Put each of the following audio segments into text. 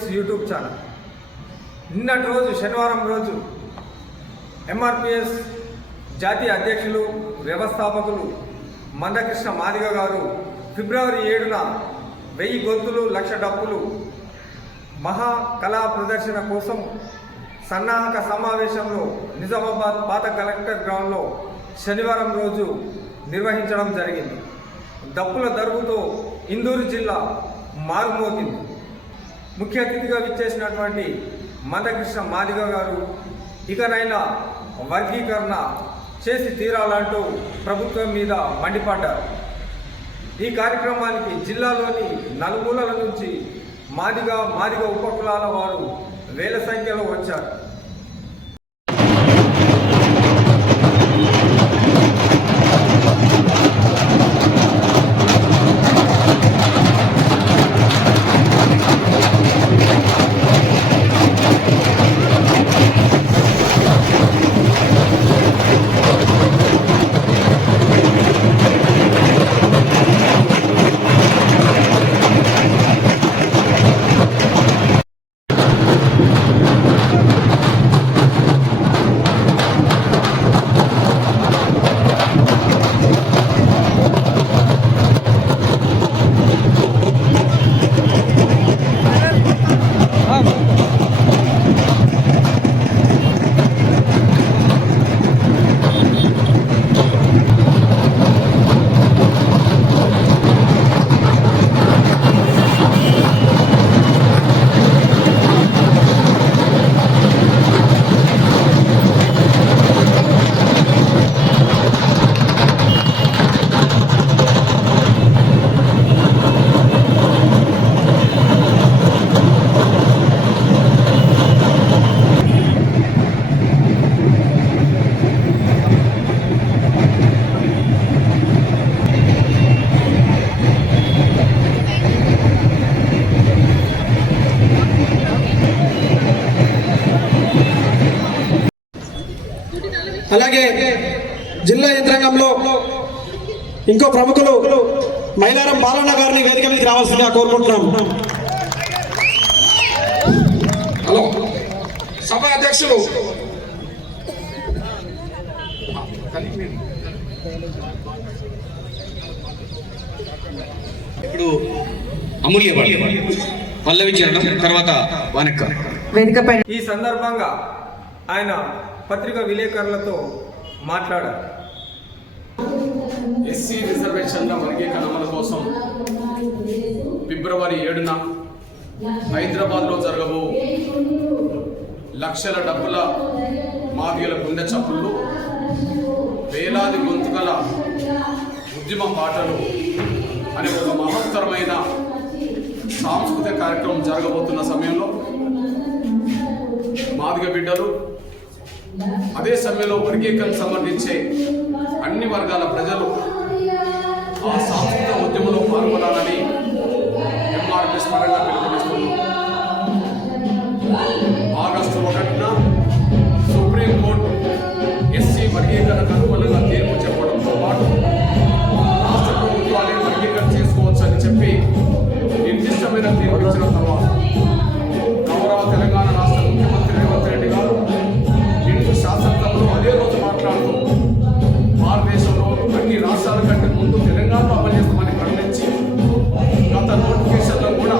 Politics YouTube channel. నిన్నటి రోజు శనివారం రోజు ఎంఆర్పిఎస్ జాతీయ అధ్యక్షులు వ్యవస్థాపకులు మందకృష్ణ మాదిగ గారు ఫిబ్రవరి 7న 1000 గొంతులు 1,00,000 డప్పులు మహా కళా ప్రదర్శన కోసం సన్నాహక సమావేశంలో నిజామాబాద్ పాత కలెక్టర్ గ్రౌండ్లో శనివారం రోజు నిర్వహించడం జరిగింది. డప్పుల దరువుతో ఇందూరు జిల్లా మారుమోగింది. ముఖ్య అతిథిగా విచ్చేసినటువంటి మందకృష్ణ మాదిగ గారు ఇకనైనా వర్గీకరణ చేసి తీరాలంటూ ప్రభుత్వం మీద మండిపడ్డారు. ఈ కార్యక్రమానికి జిల్లాలోని నలుమూలల నుంచి మాదిగ ఉపకులాల వారు వేల సంఖ్యలో వచ్చారు. అలాగే జిల్లా యంత్రాంగంలో ఇంకో ప్రముఖులు మైలారం బాలన్న గారిని వేదిక మీదకి రావాల్సిందిగా కోరుకుంటున్నాం. హలో సభ అధ్యక్షులు ఇప్పుడు అమూల్య పల్లవి చేయడం తర్వాత వానక్క వేదికపై ఈ సందర్భంగా ఆయన పత్రికా విలేకరులతో మాట్లాడారు. ఎస్సీ రిజర్వేషన్ల వర్గీకరణ అమలు కోసం ఫిబ్రవరి 7న హైదరాబాద్లో జరగబో 1,00,000 డబ్బుల మాదిగల గుండె చప్పుళ్ళు, వేలాది గొంతుకల ఉద్యమ పాటలు అనే ఒక మహత్తరమైన సాంస్కృతిక కార్యక్రమం జరగబోతున్న సమయంలో మాదిగ బిడ్డలు అదే సమయంలో వర్గీకరణ సమర్థించే అన్ని వర్గాల ప్రజలు ఆ సాంస్కృతిక ఉద్యమంలో పాల్గొనాలని ఎంఆర్పిఎస్ పరంగా పిలుపునిస్తున్నాం. ఆగస్టు 1న సుప్రీంకోర్టు ఎస్సీ వర్గీకరణకు అనుకూలంగా తీర్పు చెప్పడంతో పాటు రాష్ట్ర ప్రభుత్వాలే వర్గీకరణ చేసుకోవచ్చు అని చెప్పి నిర్దిష్టమైన తీర్పు ఇచ్చిన తర్వాత గౌరవ తెలంగాణ రాష్ట్ర ముఖ్యమంత్రి రేవంత్ రెడ్డి గారు శాసనసభలో అదే రోజు మాట్లాడుతూ భారతదేశంలో అన్ని రాష్ట్రాల కంటే ముందు తెలంగాణలో అమలు చేస్తామని ప్రకటించి గత నోటిఫికేషన్లో కూడా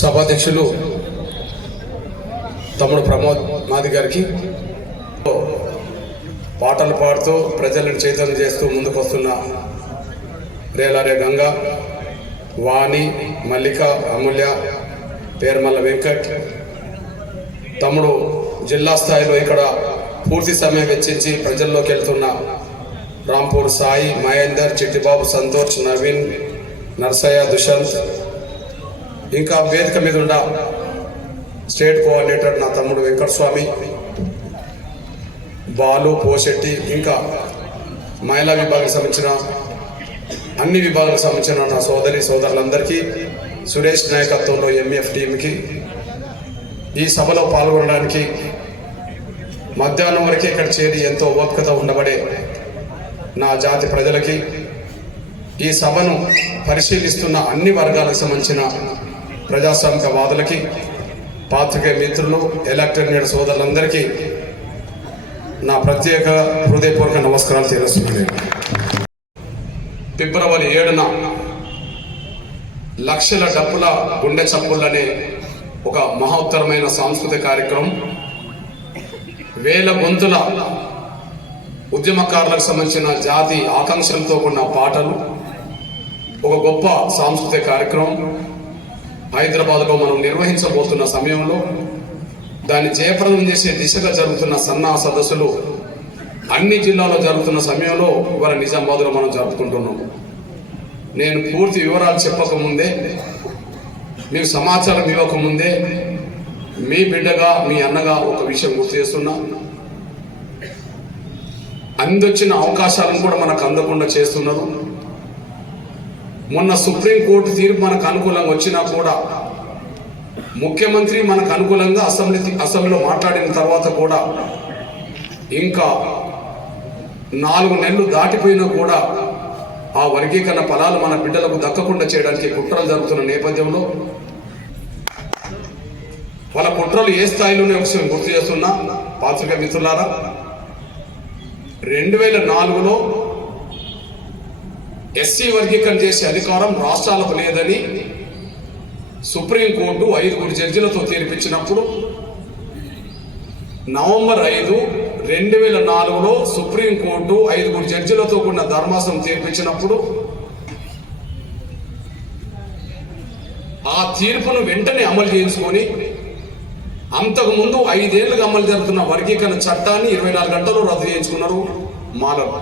సభాధ్యక్షులు తమ్ముడు ప్రమోద్ మాది గారికి పాటలు పాడుతూ ప్రజలను చైతన్యం చేస్తూ ముందుకు వస్తున్న రేలారే గంగా, వాణి, మల్లిక, అమూల్య, పేర్మల్ల వెంకట్, తమ్ముడు జిల్లా స్థాయిలో ఇక్కడ పూర్తి సమయం వెచ్చించి ప్రజల్లోకి వెళ్తున్న రాంపూర్ సాయి, మహేందర్, చిట్టిబాబు, సంతోష్, నవీన్, నర్సయ్య, దుషంత్, ఇంకా వేదిక మీద ఉన్న స్టేట్ కోఆర్డినేటర్ నా తమ్ముడు వెంకటస్వామి, బాలు, పోషెట్టి, ఇంకా మహిళా విభాగానికి సంబంధించిన అన్ని విభాగాలకు సంబంధించిన నా సోదరులందరికీ, సురేష్ నాయకత్వంలో ఎంఎఫ్ టీంకి, ఈ సభలో పాల్గొనడానికి మధ్యాహ్నం వరకే ఇక్కడ చేరి ఎంతో ఓపికత ఉండబడే నా జాతి ప్రజలకి, ఈ సభను పరిశీలిస్తున్న అన్ని వర్గాలకు సంబంధించిన ప్రజాస్వామిక వాదులకి, పాత్రికేయ మిత్రులు, ఎలక్ట్రానిక్ సోదరులందరికీ నా ప్రత్యేక హృదయపూర్వక నమస్కారాలు తెలుస్తున్నాను. ఫిబ్రవరి 7న లక్షల డప్పుల గుండె చప్పుళ్ళనే ఒక మహోత్తరమైన సాంస్కృతిక కార్యక్రమం, వేల గొంతుల ఉద్యమకారులకు సంబంధించిన జాతి ఆకాంక్షలతో కూడిన పాటలు, ఒక గొప్ప సాంస్కృతిక కార్యక్రమం హైదరాబాద్లో మనం నిర్వహించబోతున్న సమయంలో దాన్ని జయప్రదం చేసే దిశగా జరుగుతున్న సన్నాహ సదస్సులు అన్ని జిల్లాలో జరుగుతున్న సమయంలో ఇవాళ నిజామాబాద్లో మనం జరుపుకుంటున్నాం. నేను పూర్తి వివరాలు చెప్పకముందే, మీకు సమాచారం ఇవ్వకముందే మీ బిడ్డగా, మీ అన్నగా ఒక విషయం గుర్తు చేస్తున్నా. అందొచ్చిన అవకాశాలను కూడా మనకు అందకుండా చేస్తున్నారు. మొన్న సుప్రీంకోర్టు తీర్పు మనకు అనుకూలంగా వచ్చినా కూడా ముఖ్యమంత్రి మనకు అనుకూలంగా అసెంబ్లీలో మాట్లాడిన తర్వాత కూడా ఇంకా 4 నెలలు దాటిపోయినా కూడా ఆ వర్గీకరణ ఫలాలు మన బిడ్డలకు దక్కకుండా చేయడానికి కుట్రలు జరుగుతున్న నేపథ్యంలో వాళ్ళ కుట్రలు ఏ స్థాయిలోనే ఒకసారి గుర్తు చేస్తున్నా పాత్రికేయ మిత్రులారా. 2004లో ఎస్సీ వర్గీకరణ చేసే అధికారం రాష్ట్రాలకు లేదని సుప్రీంకోర్టు 5 జడ్జిలతో తీర్పిచ్చినప్పుడు నవంబర్ 5, 2004లో సుప్రీంకోర్టు 5 జడ్జిలతో కూడిన ధర్మాసనం తీర్పిచ్చినప్పుడు ఆ తీర్పును వెంటనే అమలు చేయించుకొని అంతకుముందు 5 ఏళ్లుగా అమలు జరుగుతున్న వర్గీకరణ చట్టాన్ని 24 గంటల్లో రద్దు చేయించుకున్నారు మాలలు.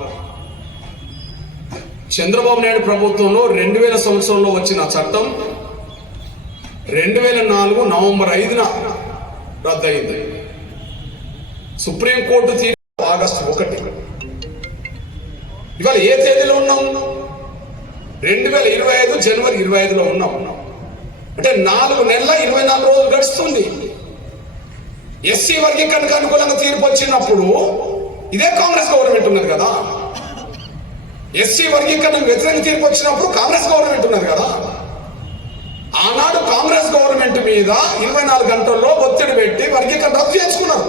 చంద్రబాబు నాయుడు ప్రభుత్వంలో 2000 సంవత్సరంలో వచ్చిన చట్టం 2004 నవంబర్ 5న రద్దయింది. సుప్రీంకోర్టు తీర్పు ఆగస్టు 1. ఇవాళ ఏ తేదీలో ఉన్నాం? 2025 జనవరి 25లో ఉన్నాం. అంటే 4 నెలల 24 రోజులు గడుస్తుంది. ఎస్సీ వర్గీకరణకు అనుకూలంగా తీర్పు వచ్చినప్పుడు ఇదే కాంగ్రెస్ గవర్నమెంట్ ఉన్నది కదా. ఎస్సీ వర్గీకరణకు వ్యతిరేక తీర్పు వచ్చినప్పుడు కాంగ్రెస్ గవర్నమెంట్ ఉన్నది కదా. ఆనాడు కాంగ్రెస్ గవర్నమెంట్ మీద 24 గంటల్లో ఒత్తిడి పెట్టి వర్గీకరణ రద్దు చేసుకున్నారు.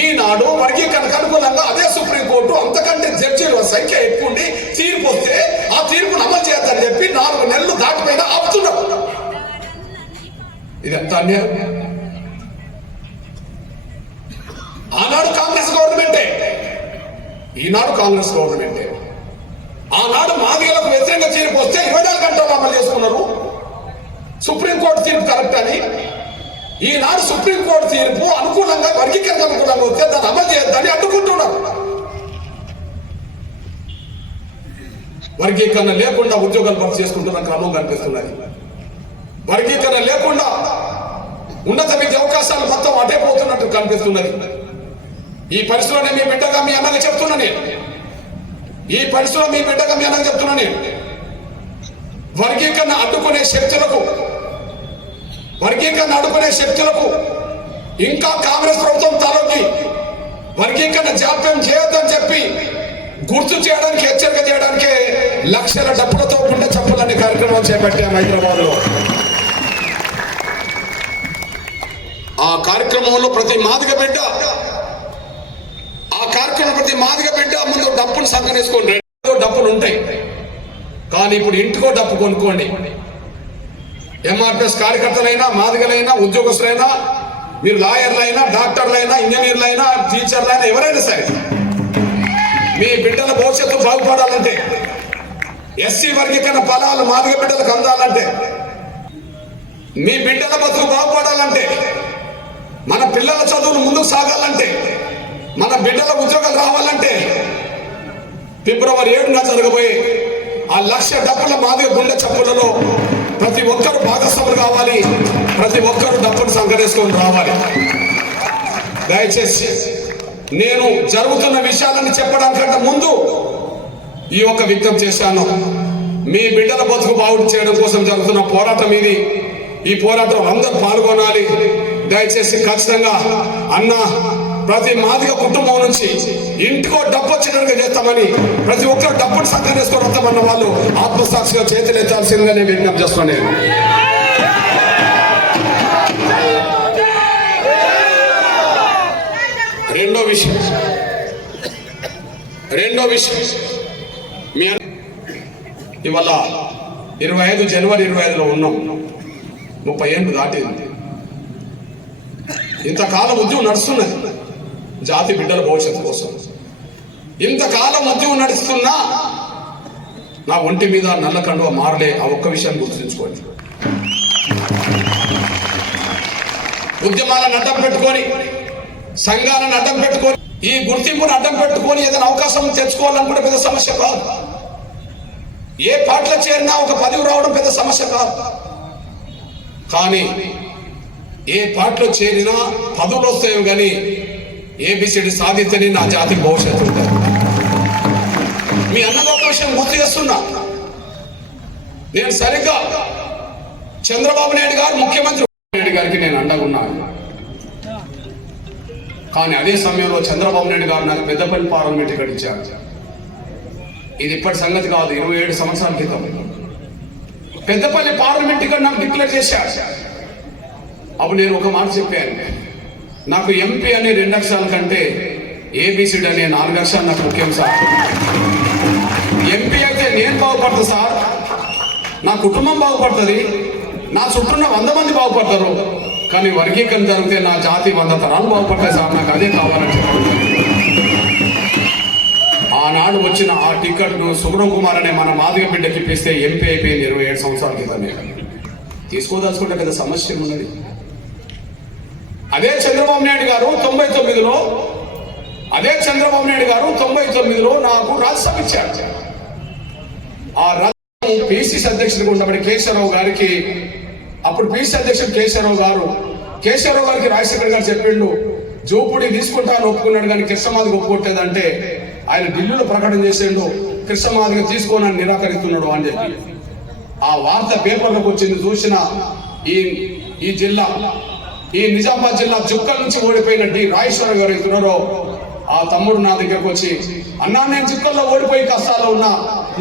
ఈనాడు వర్గీకరణకు అనుకూలంగా అదే సుప్రీంకోర్టు అంతకంటే జడ్జీల సంఖ్య ఎక్కువ ఉండి తీర్పు వస్తే ఆ తీర్పును అమలు చేద్దని చెప్పి 4 నెలలు దాటిపోయినా ఆపుతున్నారు. ఇది ఎంత అన్యాయం. ఆనాడు కాంగ్రెస్ గవర్నమెంటే, ఈనాడు కాంగ్రెస్ గవర్నమెంటే. ఆనాడు మాదిగలకు వ్యతిరేకంగా తీర్పు వస్తే 24 గంటలు అమలు చేసుకున్నారు సుప్రీంకోర్టు తీర్పు కరెక్ట్ అని. ఈనాడు సుప్రీంకోర్టు తీర్పు అనుకూలంగా వర్గీకరణ అనుకూలంగా వస్తే దాన్ని అమలు చేయొద్దని అడ్డుకుంటున్నారు. వర్గీకరణ లేకుండా ఉద్యోగాలు భర్తీ చేసుకుంటున్న క్రమం కనిపిస్తున్నది. వర్గీకరణ లేకుండా ఉన్నత విద్య అవకాశాలు మొత్తం అటే పోతున్నట్టు కనిపిస్తున్నది. ఈ పరిస్థితిలోనే మీ బిడ్డగా మీ అన్నగా చెప్తున్నా నేను, ఈ పరిస్థితిలో మీ బిడ్డగా మీ అన్నగా చెప్తున్నా నేను, వర్గీకరణ అడ్డుకునే శక్తులకు ఇంకా కాంగ్రెస్ ప్రభుత్వం తలొగ్గి వర్గీకరణ జాప్యం చేయొద్దని చెప్పి గుర్తు చేయడానికి, హెచ్చరిక చేయడానికి లక్షల డబ్బులతో గుండె చప్పులనే కార్యక్రమం చేపట్టాం హైదరాబాద్ లో. ఆ కార్యక్రమంలో ప్రతి మాదిగ బిడ్డ ముందు డప్పును సంకనేసుకోండి. డప్పులు ఉంటాయి కానీ ఇప్పుడు ఇంటికో డప్పు కొనుక్కోండి. ఎంఆర్పిఎస్ కార్యకర్తలైనా, మాదిగలైనా, ఉద్యోగస్తులైనా, మీరు లాయర్లైనా, డాక్టర్లైనా, ఇంజనీర్లైనా, టీచర్లైనా, ఎవరైనా సరే మీ బిడ్డల భవిష్యత్తు బాగుపడాలంటే, ఎస్సీ వర్గీకరణ ఫలాలు మాదిగ బిడ్డలకు అందాలంటే, మీ బిడ్డల బతుకు బాగుపడాలంటే, మన పిల్లల చదువులు ముందుకు సాగాలంటే, మన బిడ్డల ఉద్యోగాలు రావాలంటే ఫిబ్రవరి 7న జరగబోయే ఆ 1,00,000 డప్పుల మాదిగ గుండె చప్పులలో ప్రతి ఒక్కరు భాగస్వాములు కావాలి. ప్రతి ఒక్కరు డప్పును సంకరేసుకొని రావాలి. దయచేసి నేను జరుగుతున్న విషయాలను చెప్పడానికంటే ముందు ఈ ఒక్క విజ్ఞప్తి చేశాను. మీ బిడ్డల బతుకు బాగు చేయడం కోసం జరుగుతున్న పోరాటం ఇది. ఈ పోరాటం అందరూ పాల్గొనాలి. దయచేసి ఖచ్చితంగా అన్న ప్రతి మాదిగ కుటుంబం నుంచి ఇంటికో డబ్బు వచ్చేటట్టుగా చేస్తామని, ప్రతి ఒక్కరు డబ్బును సంకలనం చేసుకొని వస్తామన్న వాళ్ళు ఆత్మసాక్షిగా చేతులు ఎత్తాల్సిందిగా నేను విజ్ఞప్తి చేస్తున్నాను. రెండో విషయం మీ ఇవాళ 25 జనవరి 25లో ఉన్నాం. 30 ఏళ్ళు దాటింది. ఇంతకాలం ఉద్యమం నడుస్తున్నది జాతి బిడ్డల భవిష్యత్తు కోసం. ఇంతకాలం ఉద్యమం నడుస్తున్నా నా ఒంటి మీద నల్ల కండువ మారలే. ఆ ఒక్క విషయాన్ని గుర్తుంచుకోండి. ఉద్యమాలను అడ్డం పెట్టుకొని, సంఘాలను అడ్డం పెట్టుకొని, ఈ గుర్తింపును అడ్డం పెట్టుకొని ఏదైనా అవకాశం తెచ్చుకోవాలనుకుంటే పెద్ద సమస్య కాదు. ఏ పార్టీలో చేరినా ఒక పదవి రావడం పెద్ద సమస్య కాదు. కానీ ఏ పార్టీలో చేరినా పదవులు వస్తాయో కానీ ఏబిసిడి సాధితేనే నా జాతికి భవిష్యత్తు ఉంటుంది. మీ అన్నది ఒక విషయం గుర్తు చేస్తున్నా. నేను సరిగ్గా చంద్రబాబు నాయుడు గారు ముఖ్యమంత్రి నాయుడు గారికి నేను అండగున్నాను. కానీ అదే సమయంలో చంద్రబాబు నాయుడు గారు నాకు పెద్దపల్లి పార్లమెంట్ టికెట్ ఇచ్చారు. ఇది ఇప్పటి సంగతి కాదు, 27 సంవత్సరాల క్రితం పెద్దపల్లి పార్లమెంట్ టికెట్ నాకు డిక్లేర్ చేశారు. అప్పుడు నేను ఒక మాట చెప్పాను, నాకు ఎంపీ అనే 2 అక్షరాల కంటే ఏబిసిడి అనే 4 అక్షరాలు నాకు ముఖ్యం సార్. ఎంపీ అయితే నేను బాగుపడతా సార్, నా కుటుంబం బాగుపడుతుంది, నా చుట్టూన్న 100 మంది బాగుపడతారు. కానీ వర్గీకరణ జరిగితే నా జాతి 100 తరాలు బాగుపడతాయి సార్, నాకు అదే కావాలని చెప్పాను. ఆనాడు వచ్చిన ఆ టికెట్ను సుబ్రహ్మ కుమార్ అనే మన మాదిగ బిడ్డకి ఇప్పిస్తే ఎంపీ అయిపోయింది 27 సంవత్సరాల క్రితమే. తీసుకోదలుచుకుంటే పెద్ద సమస్య ఉన్నది. అదే చంద్రబాబు నాయుడు గారు 99లో నాకు రాజ్యసభ ఇచ్చారు. ఆ రాజ్యసభ పిసిసి అధ్యక్షుడిగా ఉన్నప్పటి కేశవరావు గారికి, అప్పుడు పిసిసి అధ్యక్షుడు కేశవరావు గారికి రాజశేఖర్ గారు చెప్పిండు, జోపుడి తీసుకుంటాను ఒప్పుకున్నాడు కానీ కృష్ణమాదిగా ఒప్పుకోవట్లేదంటే ఆయన ఢిల్లీలో ప్రకటన చేసిండు, కృష్ణమాదిగా తీసుకోనని నిరాకరిస్తున్నాడు అని చెప్పి. ఆ వార్త పేపర్లోకి వచ్చింది. చూసిన ఈ జిల్లా, ఈ నిజామాబాద్ జిల్లా జుక్కల నుంచి ఓడిపోయిన డి రాజేశ్వరరావు గారు ఇస్తున్నారో ఆ తమ్ముడు నా దగ్గరకు వచ్చి, అన్నా నేను జుక్కల్లో ఓడిపోయి కష్టాల్లో ఉన్నా,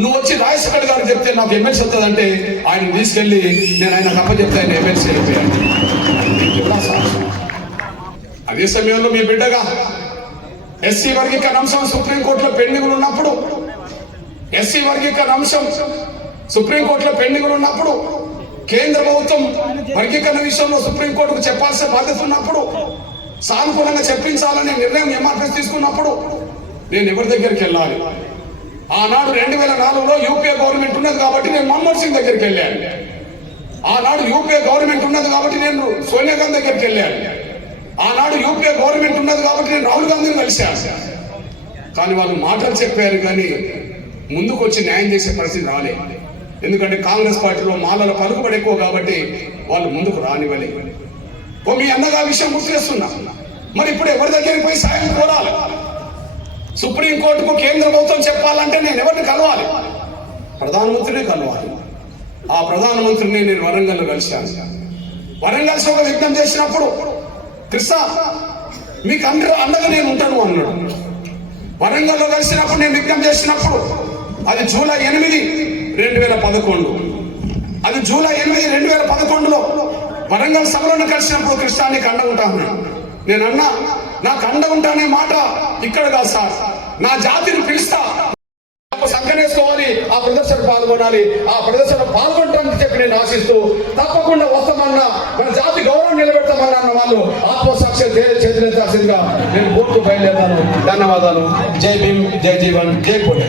నువ్వు వచ్చి రాజశేఖర్ గారు చెప్తే నాకు ఎమ్మెల్సీ వస్తుందంటే ఆయన తీసుకెళ్లి నేను ఆయన తప్ప చెప్తే ఆయన ఎమ్మెల్సీ అయిపోయాడు. అదే సమయంలో మీ బిడ్డగా ఎస్సీ వర్గీకరణ అంశం సుప్రీంకోర్టులో పెండింగ్లు ఉన్నప్పుడు, కేంద్ర ప్రభుత్వం వర్గీకరణ విషయంలో సుప్రీంకోర్టుకు చెప్పాల్సిన బాధ్యత ఉన్నప్పుడు, సానుకూలంగా చెప్పించాలనే నిర్ణయం ఎంఆర్పిఎస్ తీసుకున్నప్పుడు నేను ఎవరి దగ్గరికి వెళ్ళాలి? ఆనాడు 2004లో యూపీఏ గవర్నమెంట్ ఉన్నది కాబట్టి నేను మన్మోహన్ సింగ్ దగ్గరికి వెళ్ళాను. ఆనాడు యూపీఏ గవర్నమెంట్ ఉన్నది కాబట్టి నేను సోనియా గాంధీ దగ్గరికి వెళ్ళాను. ఆనాడు యూపీఏ గవర్నమెంట్ ఉన్నది కాబట్టి నేను రాహుల్ గాంధీని కలిశాను. కానీ వాళ్ళు మాటలు చెప్పారు కానీ ముందుకు వచ్చి న్యాయం చేసే పరిస్థితి రాలేదు. ఎందుకంటే కాంగ్రెస్ పార్టీలో మాలల పలుకుబడి ఎక్కువ కాబట్టి వాళ్ళు ముందుకు రానివ్వలే. మీ అన్నగా విషయం గుర్తు చేస్తున్నా. మరి ఇప్పుడు ఎవరి దగ్గరికి పోయి సాయం కోరాలి? సుప్రీంకోర్టుకు కేంద్ర ప్రభుత్వం చెప్పాలంటే నేను ఎవరిని కలవాలి? ప్రధానమంత్రిని కలవాలి. ఆ ప్రధానమంత్రిని నేను వరంగల్లో కలిశాను. వరంగల్ సభ విజ్ఞప్తి చేసినప్పుడు, కృష్ణ మీకు అండగా నేను ఉంటాను అన్నాడు. వరంగల్లో కలిసినప్పుడు నేను విజ్ఞప్తి చేసినప్పుడు అది జూలై 8, 2011. అది జూలై 8, 2011లో వరంగల్ సభలను కలిసినప్పుడు కృష్ణ నీకు అండ ఉంటాను నేను అన్నా. నాకు అండ ఉంటానే మాట ఇక్కడ కాదు సార్, నా జాతిని పిలుస్తా, సంకనేసుకోవాలి, ఆ ప్రదర్శన పాల్గొనాలి. ఆ ప్రదర్శన పాల్గొనడానికి చెప్పి నేను ఆశిస్తూ, తప్పకుండా వస్తామన్నా మన జాతి గౌరవం నిలబెడతామన్నా అన్న వాళ్ళు ఆత్మసాక్షి చేతులెత్తాల్సిందిగా నేను కోర్టు బయలుదేరుతాను. ధన్యవాదాలు. జై భీమ్, జై జీవన్, జై పోలే.